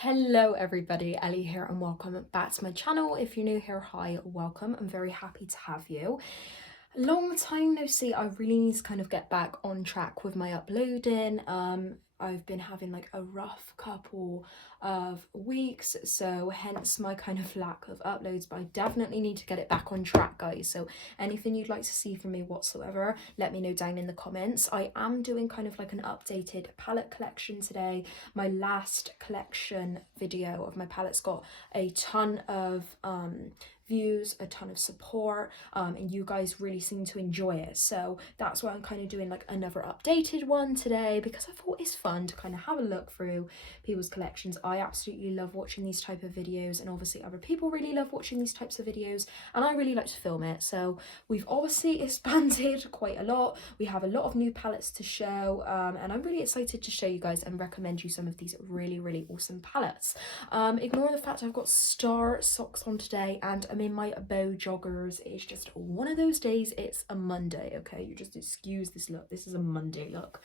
Hello everybody, Ellie here and welcome back to my channel. If you're new here, hi, welcome. I'm very happy to have you. Long time no see. I really need to kind of get back on track with my uploading. I've been having like a rough couple of weeks, so hence my kind of lack of uploads, but I definitely need to get it back on track, guys. So anything you'd like to see from me whatsoever, let me know down in the comments. I am doing kind of like an updated palette collection today. My last collection video of my palettes got a ton of views, a ton of support, and you guys really seem to enjoy it, so that's why I'm kind of doing like another updated one today, because I thought it's fun to kind of have a look through people's collections. I absolutely love watching these type of videos, and obviously other people really love watching these types of videos, and I really like to film it. So we've obviously expanded quite a lot. We have a lot of new palettes to show, and I'm really excited to show you guys and recommend you some of these really awesome palettes. Ignore the fact I've got star socks on today and I'm in my bow joggers. It's just one of those days. It's a Monday, okay? You just excuse this look. This is a Monday look.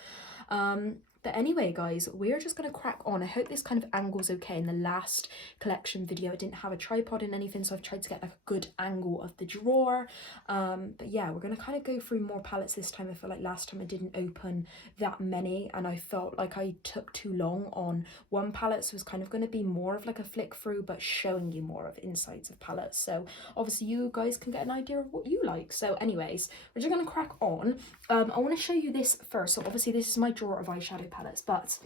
But anyway, guys, we're just going to crack on. I hope this kind of angle's okay. In the last collection video, I didn't have a tripod and anything, so I've tried to get like a good angle of the drawer. But yeah, we're going to kind of go through more palettes this time. I feel like last time I didn't open that many, and I felt like I took too long on one palette, so it's kind of going to be more of like a flick through, but showing you more of insights of palettes. So obviously you guys can get an idea of what you like. So anyways, we're just going to crack on. I want to show you this first. So obviously this is my drawer of eyeshadow palettes, but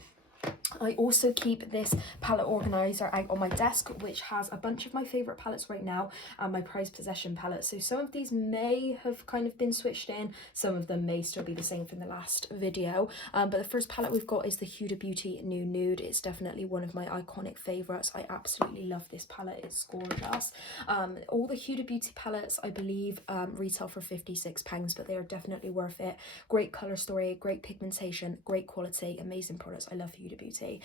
I also keep this palette organizer out on my desk, which has a bunch of my favorite palettes right now and my prized possession palettes. So some of these may have kind of been switched in, some of them may still be the same from the last video, but the first palette we've got is the Huda Beauty New Nude. It's definitely one of my iconic favorites. I absolutely love this palette. It's gorgeous. All the Huda Beauty palettes, I believe, retail for £56, but they are definitely worth it. Great color story, great pigmentation, great quality, amazing products. I love Huda Beauty.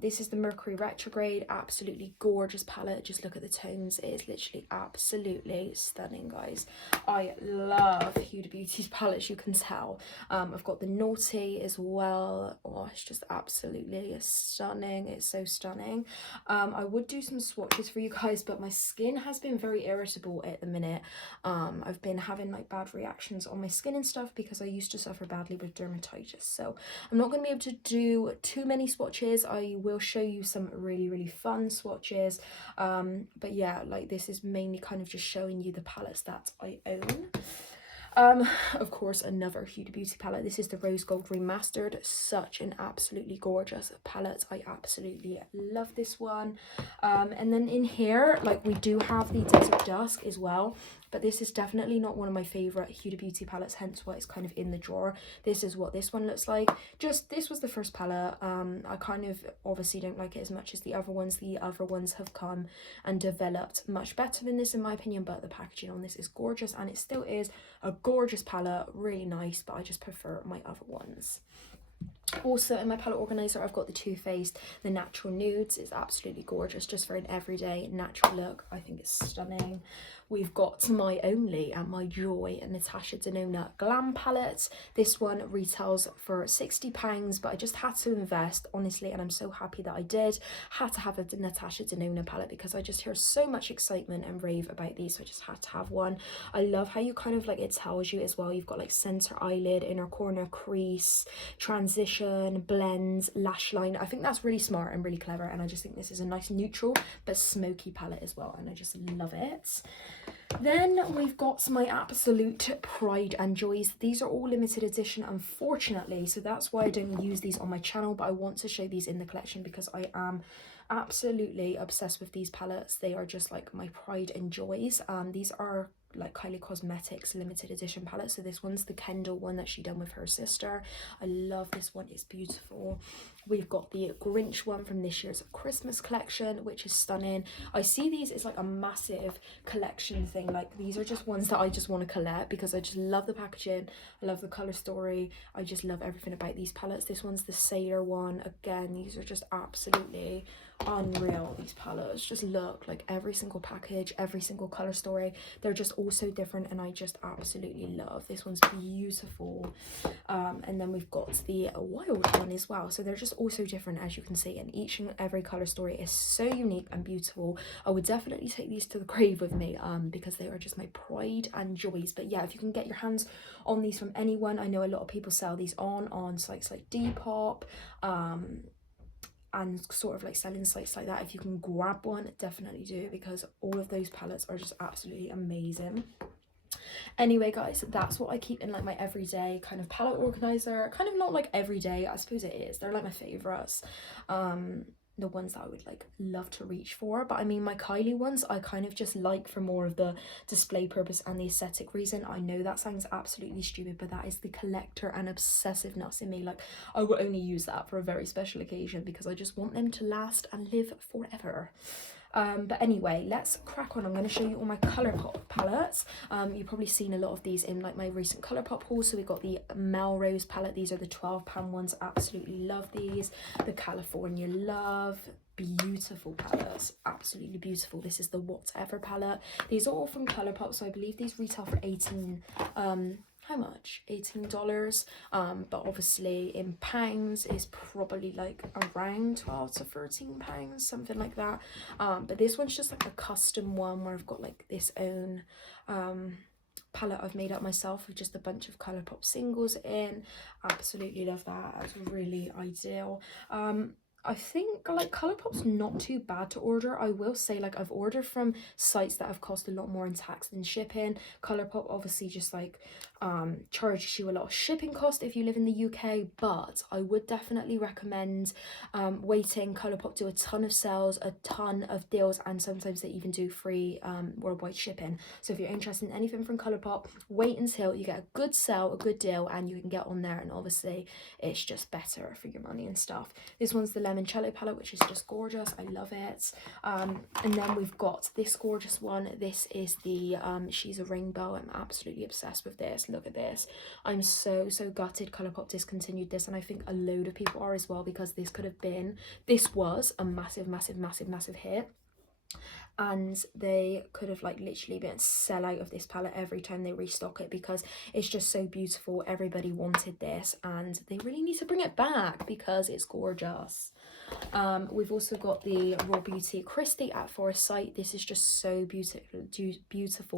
This is the Mercury Retrograde, absolutely gorgeous palette. Just look at the tones. It is literally absolutely stunning, guys. I love Huda Beauty's palettes, you can tell. I've got the Naughty as well. Oh, it's just absolutely stunning. It's so stunning. I would do some swatches for you guys, but my skin has been very irritable at the minute. I've been having like bad reactions on my skin and stuff because I used to suffer badly with dermatitis, so I'm not going to be able to do too many swatches. I will show you some really fun swatches, but yeah, like this is mainly kind of just showing you the palettes that I own. Of course, another Huda Beauty palette. This is the Rose Gold Remastered. Such an absolutely gorgeous palette. I absolutely love this one. And then in here, like, we do have the Desert Dusk as well, but this is definitely not one of my favorite Huda Beauty palettes, hence why it's kind of in the drawer. This is what this one looks like. Just, this was the first palette. I kind of obviously don't like it as much as the other ones. The other ones have come and developed much better than this in my opinion, but the packaging on this is gorgeous, and it still is a gorgeous palette, really nice, but I just prefer my other ones. Also in my palette organizer, I've got the Too Faced the Natural Nudes. It's absolutely gorgeous, just for an everyday natural look. I think it's stunning. We've got My Only and My Joy and Natasha Denona Glam Palette. This one retails for £60, but I just had to invest, honestly, and I'm so happy that I did. Had to have a Natasha Denona palette because I just hear so much excitement and rave about these, so I just had to have one. I love how you kind of like, it tells you as well, you've got like center eyelid, inner corner crease, transition, blends, lash line. I think that's really smart and really clever, and I just think this is a nice neutral but smoky palette as well, and I just love it. Then we've got my absolute pride and joys. These are all limited edition, unfortunately, so that's why I don't use these on my channel, but I want to show these in the collection because I am absolutely obsessed with these palettes. They are just like my pride and joys. These are like Kylie Cosmetics limited edition palette. So this one's the Kendall one that she done with her sister. I love this one, it's beautiful. We've got the Grinch one from this year's Christmas collection, which is stunning. I see these as like a massive collection thing. Like, these are just ones that I just want to collect because I just love the packaging, I love the color story, I just love everything about these palettes. This one's the Sailor one. Again, these are just absolutely unreal. These palettes just look like every single package, every single color story, they're just all so different, and I just absolutely love. This one's beautiful. And then we've got the Wild one as well, so they're just all so different, as you can see, and each and every colour story is so unique and beautiful. I would definitely take these to the grave with me, because they are just my pride and joys. But yeah, if you can get your hands on these from anyone, I know a lot of people sell these on sites like Depop, and sort of like selling sites like that. If you can grab one, definitely do, because all of those palettes are just absolutely amazing. Anyway guys, that's what I keep in like my everyday kind of palette organizer. Kind of not like everyday, I suppose it is, they're like my favorites, the ones that I would like love to reach for. But I mean, my Kylie ones I kind of just like for more of the display purpose and the aesthetic reason. I know that sounds absolutely stupid, but that is the collector and obsessiveness in me. Like, I will only use that for a very special occasion because I just want them to last and live forever. But anyway, let's crack on. I'm going to show you all my Colourpop palettes. You've probably seen a lot of these in like my recent Colourpop haul. So we've got the Melrose palette. These are the £12 ones. Absolutely love these. The California Love. Beautiful palettes, absolutely beautiful. This is the Whatever palette. These are all from Colourpop, so I believe these retail for 18 how much, $18, but obviously in pounds is probably like around 12 to 13 pounds, something like that. But this one's just like a custom one where I've got like this own palette I've made up myself with just a bunch of Colourpop singles in. Absolutely love that. That's really ideal. I think like Colourpop's not too bad to order. I will say, like, I've ordered from sites that have cost a lot more in tax than shipping. Colourpop obviously just like charges you a lot of shipping cost if you live in the UK, but I would definitely recommend waiting. Colourpop do a ton of sales, a ton of deals, and sometimes they even do free worldwide shipping. So if you're interested in anything from Colourpop, wait until you get a good sale, a good deal, and you can get on there, and obviously it's just better for your money and stuff. This one's the Limoncello palette, which is just gorgeous. I love it. And then we've got this gorgeous one. This is the She's a Rainbow. I'm absolutely obsessed with this. Look at this. I'm so gutted Colourpop discontinued this, and I think a load of people are as well, because this was a massive hit, and they could have like literally been sell out of this palette every time they restock it, because it's just so beautiful. Everybody wanted this, and they really need to bring it back because it's gorgeous. We've also got the Raw Beauty Christie at Forest Sight. This is just so beautiful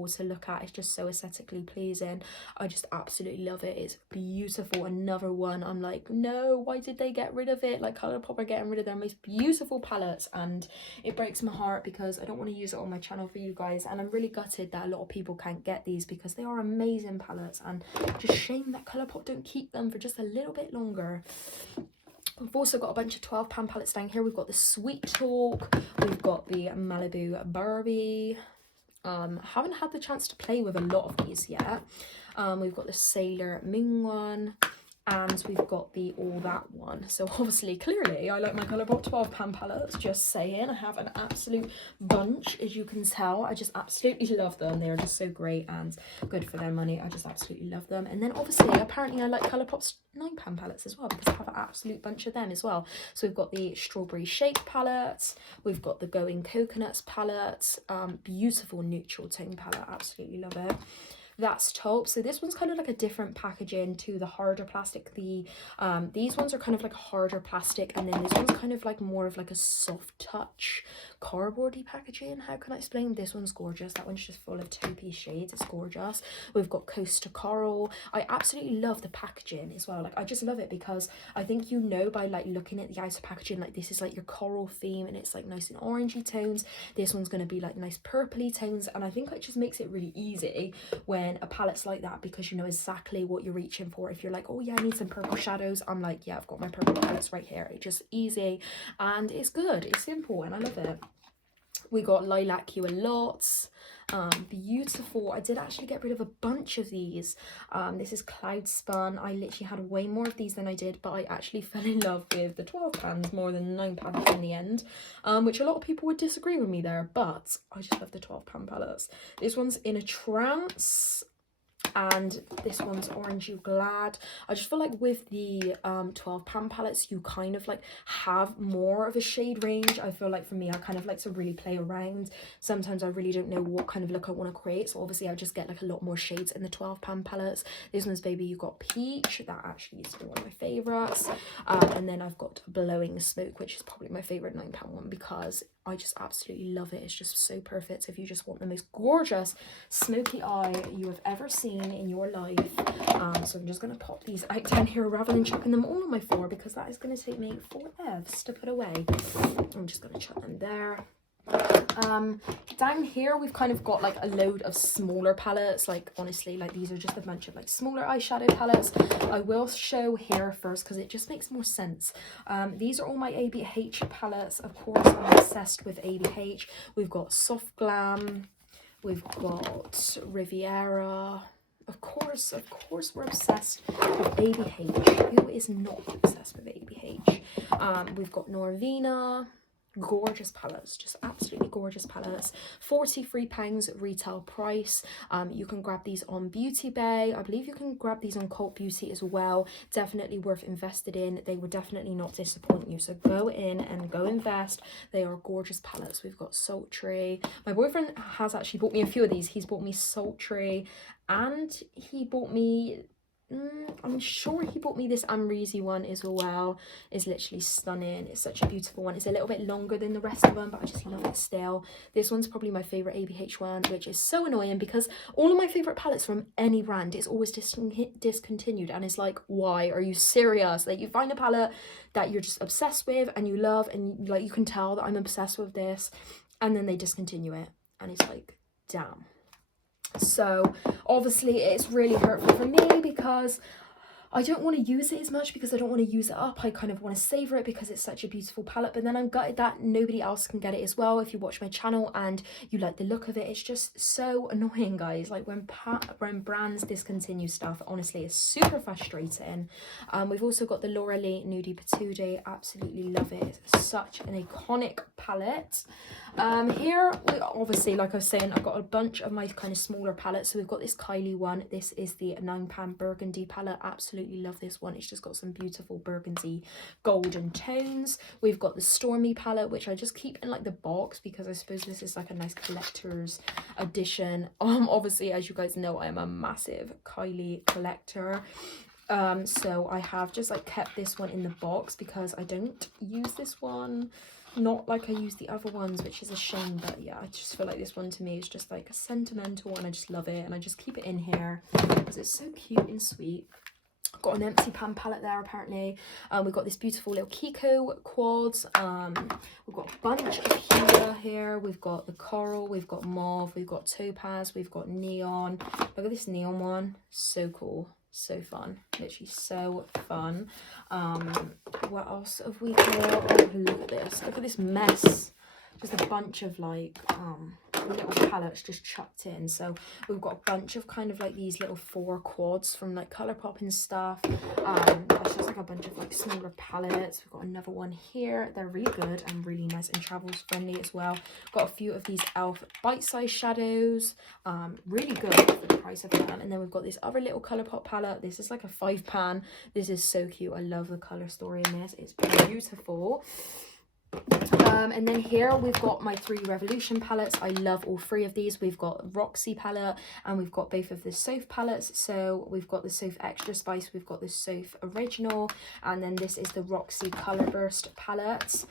to look at. It's just so aesthetically pleasing. I just absolutely love it. It's beautiful. Another one I'm like, no, why did they get rid of it? Like, Colourpop are getting rid of their most beautiful palettes, and it breaks my heart because I don't want to use it on my channel for you guys, and I'm really gutted that a lot of people can't get these because they are amazing palettes, and just shame that Colourpop don't keep them for just a little bit longer. We've also got a bunch of £12 palettes down here. We've got the Sweet Talk, we've got the Malibu Barbie. Haven't had the chance to play with a lot of these yet. We've got the Sailor Moon one, and we've got the All That one. So obviously, clearly, I like my Colourpop £12 palettes, just saying. I have an absolute bunch, as you can tell. I just absolutely love them. They're just so great and good for their money. I just absolutely love them. And then obviously, apparently I like Colourpop's £9 palettes as well, because I have an absolute bunch of them as well. So we've got the Strawberry Shake palette, we've got the Going Coconuts palette, beautiful neutral tone palette, absolutely love it. That's taupe. So this one's kind of like a different packaging to the harder plastic. These ones are kind of like harder plastic, and then this one's kind of like more of like a soft touch cardboardy packaging. How can I explain? This one's gorgeous. That one's just full of taupey shades. It's gorgeous. We've got Coast to Coral. I absolutely love the packaging as well. Like, I just love it because I think, you know, by like looking at the outer packaging, like this is like your coral theme, and it's like nice and orangey tones. This one's going to be like nice purpley tones, and I think it just makes it really easy when a palette's like that, because you know exactly what you're reaching for. If you're like, oh yeah, I need some purple shadows, I'm like, yeah, I've got my purple palettes right here. It's just easy and it's good, it's simple, and I love it. We got Lilac You a Lot. Beautiful. I did actually get rid of a bunch of these. This is Cloud Spun. I literally had way more of these than I did, but I actually fell in love with the £12 more than the £9 in the end, which a lot of people would disagree with me there, but I just love the £12 palettes. This one's In a Trance. and this one's Orange You Glad. I just feel like with the 12-pan palettes, you kind of like have more of a shade range. I feel like for me, I kind of like to really play around. Sometimes I really don't know what kind of look I want to create, so obviously I just get like a lot more shades in the 12-pan palettes. This one's Baby You Got Peach. That actually used to be one of my favorites. And then I've got Blowing Smoke, which is probably my favorite 9-pan one because I just absolutely love it. It's just so perfect if you just want the most gorgeous smoky eye you have ever seen in your life. So I'm just going to pop these out down here rather than chucking them all on my floor, because that is going to take me forever to put away. I'm just going to chuck them there. Down here we've kind of got like a load of smaller palettes. Like honestly, like these are just a bunch of like smaller eyeshadow palettes. I will show here first because it just makes more sense. These are all my ABH palettes. Of course, I'm obsessed with ABH. We've got Soft Glam, we've got Riviera. Of course we're obsessed with ABH. Who is not obsessed with ABH? We've got Norvina. Gorgeous palettes, just absolutely gorgeous palettes. £43 retail price. You can grab these on Beauty Bay. I believe you can grab these on Cult Beauty as well. Definitely worth invested in. They will definitely not disappoint you, so go in and go invest. They are gorgeous palettes. We've got Sultry. My boyfriend has actually bought me a few of these. He's bought me Sultry, and he bought me I'm sure he bought me this Amrezy one as well. It's literally stunning. It's such a beautiful one. It's a little bit longer than the rest of them, but I just love it still. This one's probably my favorite ABH one, which is so annoying because all of my favorite palettes from any brand is always discontinued, and it's like, why? Are you serious? Like, you find a palette that you're just obsessed with and you love, and like you can tell that I'm obsessed with this, and then they discontinue it, and it's like, damn. So obviously it's really hurtful for me because I don't want to use it as much, because I don't want to use it up. I kind of want to savor it because it's such a beautiful palette, but then I'm gutted that nobody else can get it as well. If you watch my channel and you like the look of it, it's just so annoying, guys. Like when brands discontinue stuff, honestly, it's super frustrating. We've also got the Laura Lee Nudie Patoude. Absolutely love it. It's such an iconic palette. Here we obviously, like I was saying, I've got a bunch of my kind of smaller palettes. So we've got this Kylie one. This is the 9-pan burgundy palette. Absolutely love this one. It's just got some beautiful burgundy golden tones. We've got the Stormy palette, which I just keep in like the box because I suppose this is like a nice collector's edition. Obviously, as you guys know, I am a massive Kylie collector. So I have just like kept this one in the box because I don't use this one, not like I use the other ones, which is a shame. But yeah, I just feel like this one to me is just like a sentimental one. I just love it, and I just keep it in here because it's so cute and sweet. Got an empty pan palette there apparently. We've got this beautiful little Kiko quads. We've got a bunch of Hila here. We've got the coral, we've got mauve, we've got topaz, we've got neon. Look at this neon one, so cool, so fun, literally so fun. What else have we got? Oh, look at this mess. Just a bunch of like little palettes just chucked in. So we've got a bunch of kind of like these little 4 quads from like Colourpop and stuff. That's just like a bunch of like smaller palettes. We've got another one here. They're really good and really nice and travels friendly as well. Got a few of these e.l.f. bite-sized shadows, really good for the price of them. And then we've got this other little Colourpop palette. This is like a 5-pan. This is so cute. I love the color story in this. It's beautiful. And then here we've got my 3 Revolution palettes. I love all 3 of these. We've got Roxy palette and we've got both of the Soph palettes. So we've got the Soph Extra Spice, we've got the Soph Original, and then this is the Roxy Color Burst palette.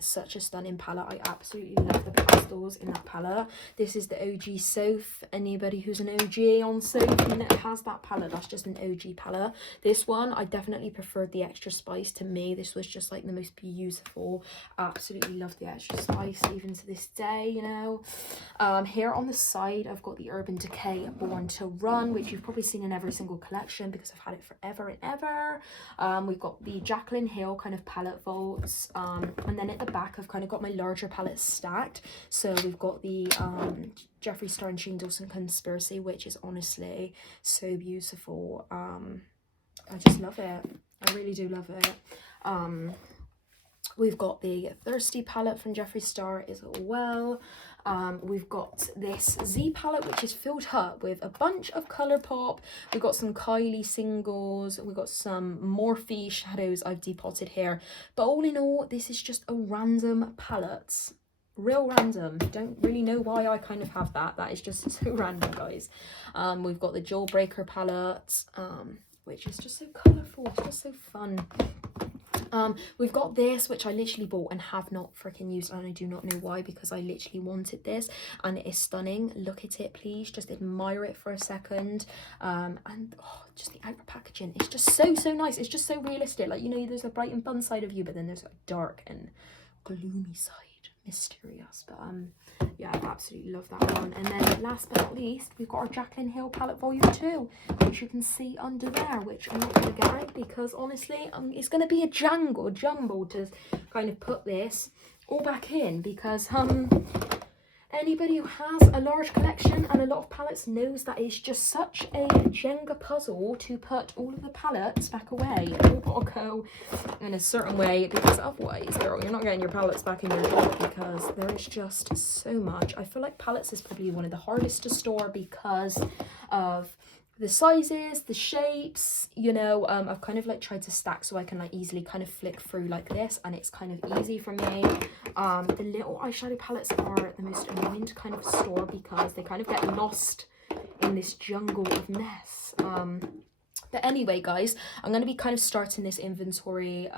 Such a stunning palette. I absolutely love the pastels in that palette. This is the OG Soph. Anybody who's an OG on Soph and it has that palette, that's just an OG palette. This one, I definitely preferred the Extra Spice. To me, this was just like the most beautiful. Absolutely love the Extra Spice even to this day, you know. Here on the side I've got the Urban Decay Born to Run, which you've probably seen in every single collection because I've had it forever and ever. We've got the Jaclyn Hill kind of palette vaults, and then at the back I've kind of got my larger palettes stacked. So we've got the Jeffree Star and Shane Dawson Conspiracy, which is honestly so beautiful. I just love it. I really do love it. We've got the Thirsty palette from Jeffree Star as well. We've got this Z palette, which is filled up with a bunch of Colourpop. We've got some Kylie singles. We've got some Morphe shadows I've depotted here. But all in all, this is just a random palette. Real random. Don't really know why I kind of have that. That is just so random, guys. We've got the Jawbreaker palette, which is just so colourful. It's just so fun. We've got this, which I literally bought and have not freaking used, and I do not know why, because I literally wanted this and it is stunning. Look at it, please, just admire it for a second. And oh, just the outer packaging, it's just so nice. It's just so realistic. Like, you know, there's a bright and fun side of you, but then there's a dark and gloomy side, mysterious. But yeah, I absolutely love that one. And then last but not least, we've got our Jaclyn Hill palette volume 2, which you can see under there, which I'm not going to get out because honestly it's going to be a jumble to kind of put this all back in, because anybody who has a large collection and a lot of palettes knows that it's just such a Jenga puzzle to put all of the palettes back away. It all got to go in a certain way, because otherwise, girl, you're not getting your palettes back in your job, because there is just so much. I feel like palettes is probably one of the hardest to store because of the sizes, the shapes, you know. I've kind of like tried to stack so I can like easily kind of flick through like this, and it's kind of easy for me. The little eyeshadow palettes are the most annoying to kind of store because they kind of get lost in this jungle of mess. But anyway, guys, I'm going to be kind of starting this inventory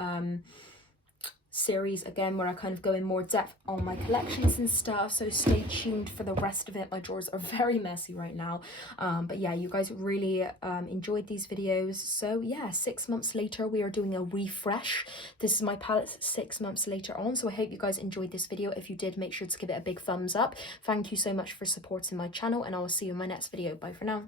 series again, where I kind of go in more depth on my collections and stuff, so stay tuned for the rest of it. My drawers are very messy right now, but yeah, you guys really enjoyed these videos. So yeah, 6 months later we are doing a refresh. This is my palettes 6 months later on, so I hope you guys enjoyed this video. If you did, make sure to give it a big thumbs up. Thank you so much for supporting my channel, and I will see you in my next video. Bye for now.